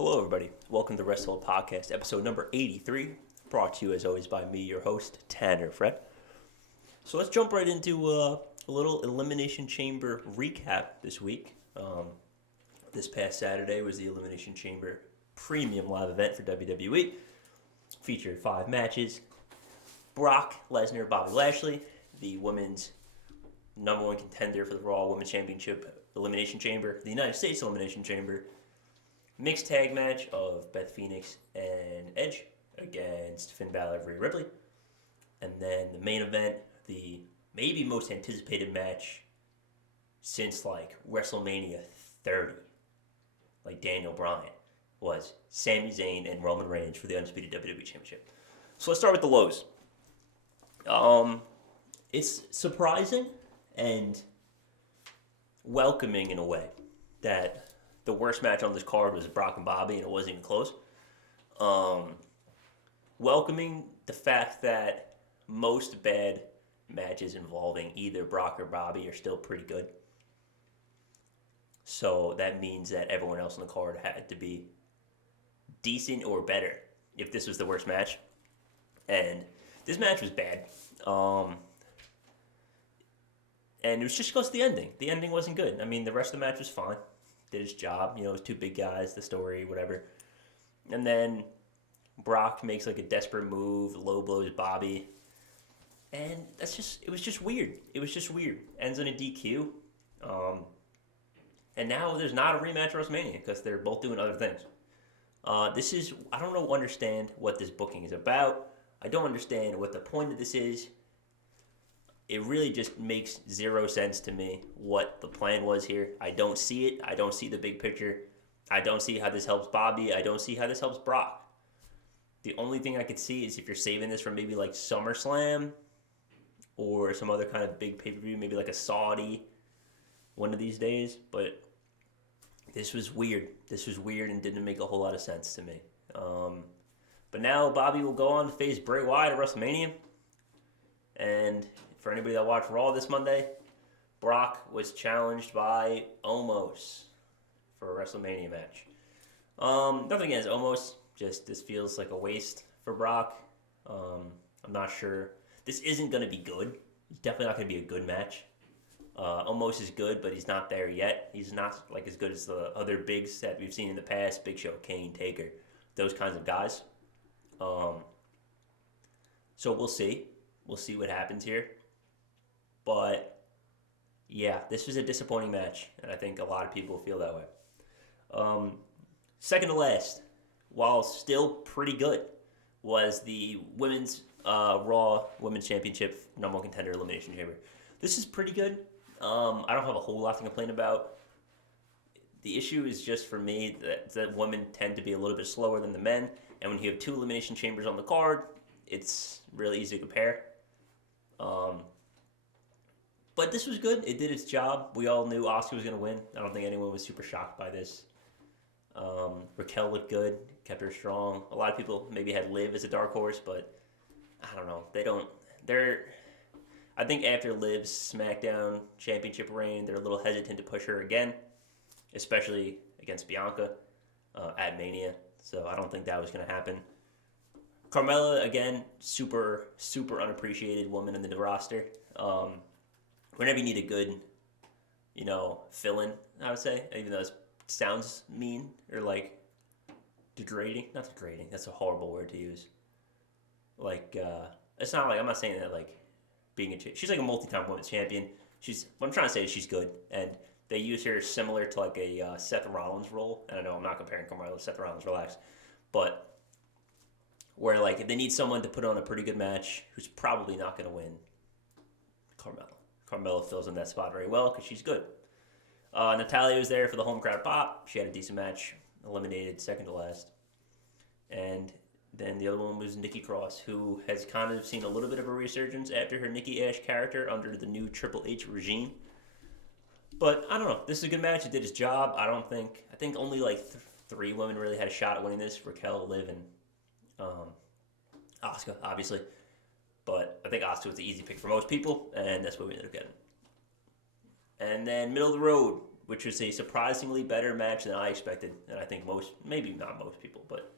Hello, everybody. Welcome to Wrestle Podcast, episode number 83, brought to you as always by me, your host, Tanner Fred. So let's jump right into a little Elimination Chamber recap this week. This past Saturday was the Elimination Chamber premium live event for WWE. Featured 5 matches. Brock Lesnar, Bobby Lashley, the women's number 1 contender for the Raw Women's Championship Elimination Chamber, the United States Elimination Chamber. Mixed tag match of Beth Phoenix and Edge against Finn Balor, Rhea Ripley. And then the main event, the maybe most anticipated match since WrestleMania 30, like Daniel Bryan, was Sami Zayn and Roman Reigns for the undisputed WWE Championship. So let's start with the lows. It's surprising and welcoming in a way that the worst match on this card was Brock and Bobby, and it wasn't even close. Welcoming the fact that most bad matches involving either Brock or Bobby are still pretty good. So that means that everyone else on the card had to be decent or better if this was the worst match. And this match was bad. And it was just because of the ending. The ending wasn't good. I mean, the rest of the match was fine. Did his job, it was 2 big guys, the story, whatever. And then Brock makes a desperate move, low blows Bobby. And it was just weird. It was just weird. Ends in a DQ. And now there's not a rematch at WrestleMania because they're both doing other things. I don't understand what this booking is about. I don't understand what the point of this is. It really just makes zero sense to me what the plan was here. I don't see it. I don't see the big picture. I don't see how this helps Bobby. I don't see how this helps Brock. The only thing I could see is if you're saving this for maybe SummerSlam or some other kind of big pay-per-view, maybe a Saudi one of these days. But this was weird. This was weird and didn't make a whole lot of sense to me. But now Bobby will go on to face Bray Wyatt at WrestleMania. And for anybody that watched Raw this Monday, Brock was challenged by Omos for a WrestleMania match. Nothing against Omos, just this feels like a waste for Brock. I'm not sure. This isn't going to be good. It's definitely not going to be a good match. Omos is good, but he's not there yet. He's not as good as the other bigs that we've seen in the past, Big Show, Kane, Taker, those kinds of guys. So we'll see. We'll see what happens here. But, yeah, this was a disappointing match, and I think a lot of people feel that way. Second to last, while still pretty good, was the women's Raw Women's Championship number 1 contender Elimination Chamber. This is pretty good. I don't have a whole lot to complain about. The issue is just for me that women tend to be a little bit slower than the men, and when you have 2 Elimination Chambers on the card, it's really easy to compare. But this was good. It did its job. We all knew Asuka was going to win. I don't think anyone was super shocked by this. Raquel looked good, kept her strong. A lot of people maybe had Liv as a dark horse, but I don't know. I think after Liv's SmackDown Championship reign, they're a little hesitant to push her again, especially against Bianca at Mania. So I don't think that was going to happen. Carmella, again, super, super unappreciated woman in the roster. Whenever you need a good, fill-in, I would say, even though it sounds mean or degrading. Not degrading, that's a horrible word to use. It's not I'm not saying that being she's a multi-time women's champion. What I'm trying to say is she's good, and they use her similar to a Seth Rollins role. And I know I'm not comparing Carmella to Seth Rollins, relax. But where if they need someone to put on a pretty good match who's probably not going to win, Carmella fills in that spot very well because she's good. Natalya was there for the home crowd pop. She had a decent match, eliminated second to last. And then the other one was Nikki Cross, who has kind of seen a little bit of a resurgence after her Nikki Ash character under the new Triple H regime. But I don't know. This is a good match. It did its job. I think only 3 women really had a shot at winning this: Raquel, Liv, and Asuka, obviously. But I think Asuka was the easy pick for most people, and that's what we ended up getting. And then middle of the road, which was a surprisingly better match than I expected, and I think most, maybe not most people, but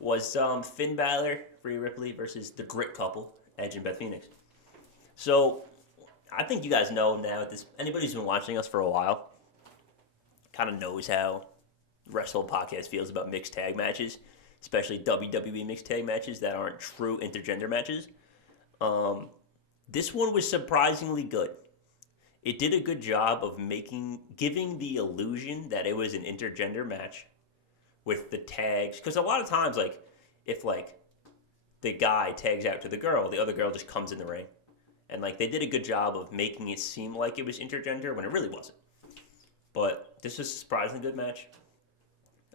was Finn Balor, Rhea Ripley versus the Grit Couple, Edge and Beth Phoenix. So I think you guys know now. Anybody who's been watching us for a while kind of knows how Wrestle Podcast feels about mixed tag matches, especially WWE mixed tag matches that aren't true intergender matches. This one was surprisingly good. It did a good job of giving the illusion that it was an intergender match with the tags. Because a lot of times, like, if, like, the guy tags out to the girl, the other girl just comes in the ring. And, like, they did a good job of making it seem like it was intergender when it really wasn't. But this was a surprisingly good match.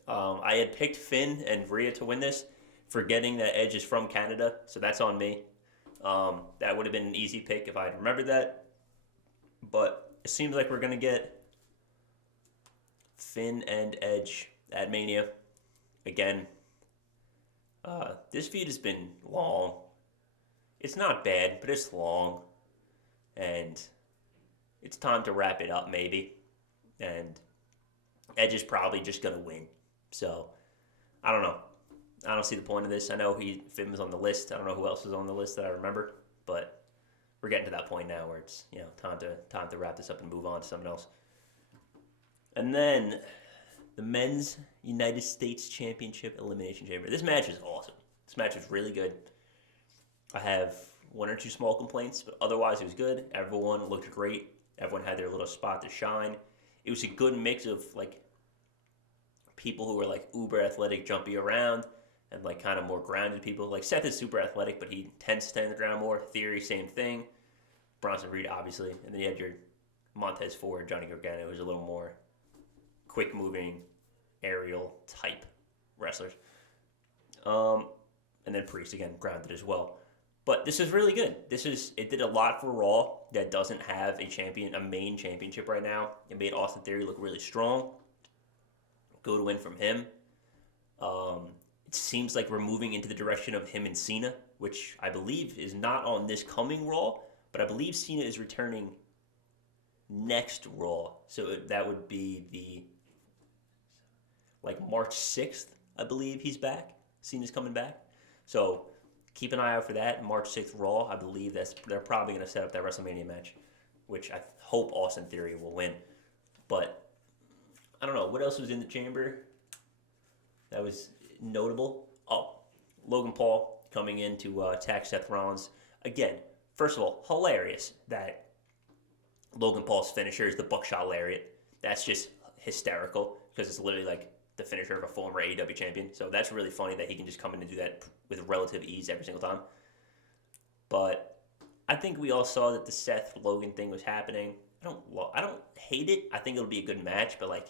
I had picked Finn and Rhea to win this, forgetting that Edge is from Canada, so that's on me. That would have been an easy pick if I had remembered that. But it seems like we're going to get Finn and Edge at Mania. Again, this feud has been long. It's not bad, but it's long. And it's time to wrap it up, maybe. And Edge is probably just going to win. So, I don't know. I don't see the point of this. I know Finn was on the list. I don't know who else was on the list that I remember. But we're getting to that point now where it's, time to wrap this up and move on to something else. And then the Men's United States Championship Elimination Chamber. This match is awesome. This match was really good. I have one or two small complaints, but otherwise it was good. Everyone looked great. Everyone had their little spot to shine. It was a good mix of, like, people who were, like, uber athletic, jumpy around, and, like, kind of more grounded people. Like, Seth is super athletic, but he tends to stay on the ground more. Theory, same thing. Bronson Reed, obviously. And then you had your Montez Ford, Johnny Gargano, who's a little more quick-moving, aerial type wrestlers. And then Priest, again, grounded as well. But this is really good. It did a lot for Raw that doesn't have a main championship right now. It made Austin Theory look really strong. Good win from him. It seems like we're moving into the direction of him and Cena, which I believe is not on this coming Raw, but I believe Cena is returning next Raw. So that would be March 6th, I believe he's back. Cena's coming back. So keep an eye out for that. March 6th Raw, I believe they're probably going to set up that WrestleMania match, which I hope Austin Theory will win. But I don't know. What else was in the chamber that was notable? Oh, Logan Paul coming in to attack Seth Rollins. Again, first of all, hilarious that Logan Paul's finisher is the buckshot lariat. That's just hysterical because it's literally like the finisher of a former AEW champion. So that's really funny that he can just come in and do that with relative ease every single time. But I think we all saw that the Seth Logan thing was happening. I don't hate it. I think it'll be a good match, but like,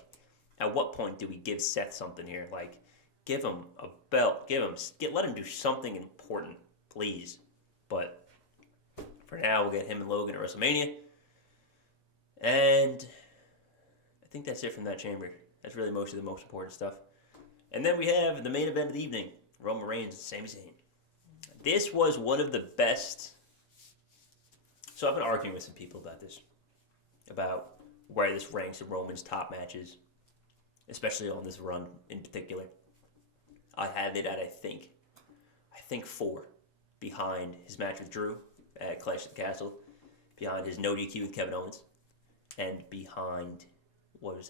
at what point do we give Seth something here? Like, give him a belt. Let him do something important, please. But for now, we'll get him and Logan at WrestleMania. And I think that's it from that chamber. That's really most of the most important stuff. And then we have the main event of the evening, Roman Reigns and Sami Zayn. This was one of the best. So I've been arguing with some people about this, about where this ranks in Roman's top matches, especially on this run in particular. I have it at, I think 4, behind his match with Drew at Clash of the Castle, behind his no DQ with Kevin Owens, and behind,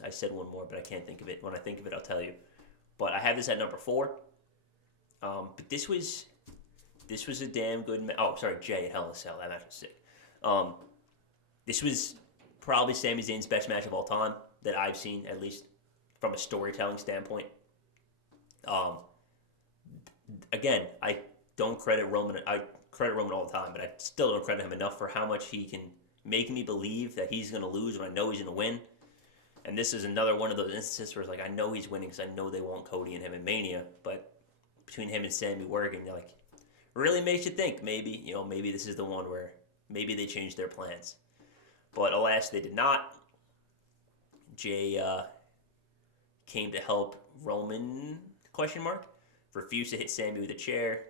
I said one more, but I can't think of it. When I think of it, I'll tell you. But I have this at number 4. But this was a damn good match. Oh, sorry, Jay at Hell in a Cell. That match was sick. This was probably Sami Zayn's best match of all time that I've seen, at least from a storytelling standpoint. Again, I don't credit Roman. I credit Roman all the time, but I still don't credit him enough for how much he can make me believe that he's going to lose when I know he's going to win. And this is another one of those instances where it's like, I know he's winning because I know they want Cody and him in Mania, but between him and Sammy working, like, really makes you think maybe this is the one where maybe they changed their plans. But alas, they did not. Jay came to help Roman, ? Refused to hit Sammy with a chair.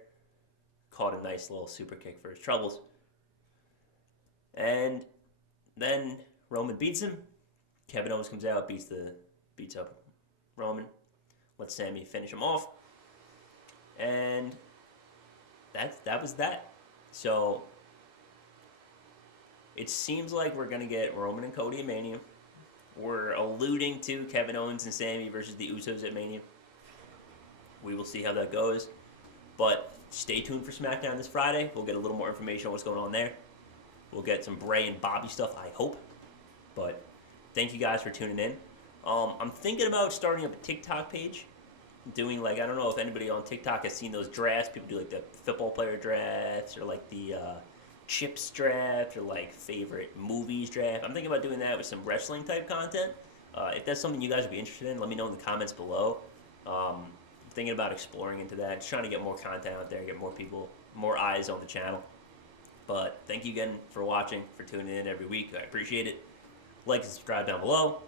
Caught a nice little super kick for his troubles. And then Roman beats him. Kevin Owens comes out, beats up Roman, lets Sammy finish him off, and that was that. So it seems like we're gonna get Roman and Cody at Mania. We're alluding to Kevin Owens and Sammy versus the Usos at Mania. We will see how that goes. But stay tuned for SmackDown this Friday. We'll get a little more information on what's going on there. We'll get some Bray and Bobby stuff, I hope. But thank you guys for tuning in. I'm thinking about starting up a TikTok page. Doing like, I don't know if anybody on TikTok has seen those drafts. People do like the football player drafts or like the chips draft or like favorite movies draft. I'm thinking about doing that with some wrestling type content. If that's something you guys would be interested in, let me know in the comments below. I'm thinking about exploring into that, just trying to get more content out there, get more people, more eyes on the channel. But thank you again for watching, for tuning in every week. I appreciate it. Like and subscribe down below.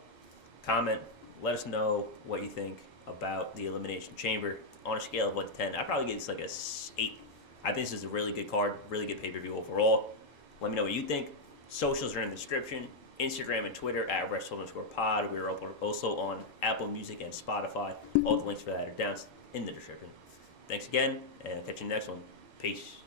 Comment. Let us know what you think about the Elimination Chamber on a scale of 1 to 10. I'd probably give this like a 8. I think this is a really good card, really good pay-per-view overall. Let me know what you think. Socials are in the description. Instagram and Twitter at @Wrestle_pod. We are also on Apple Music and Spotify. All the links for that are down in the description. Thanks again, and I'll catch you in the next one. Peace.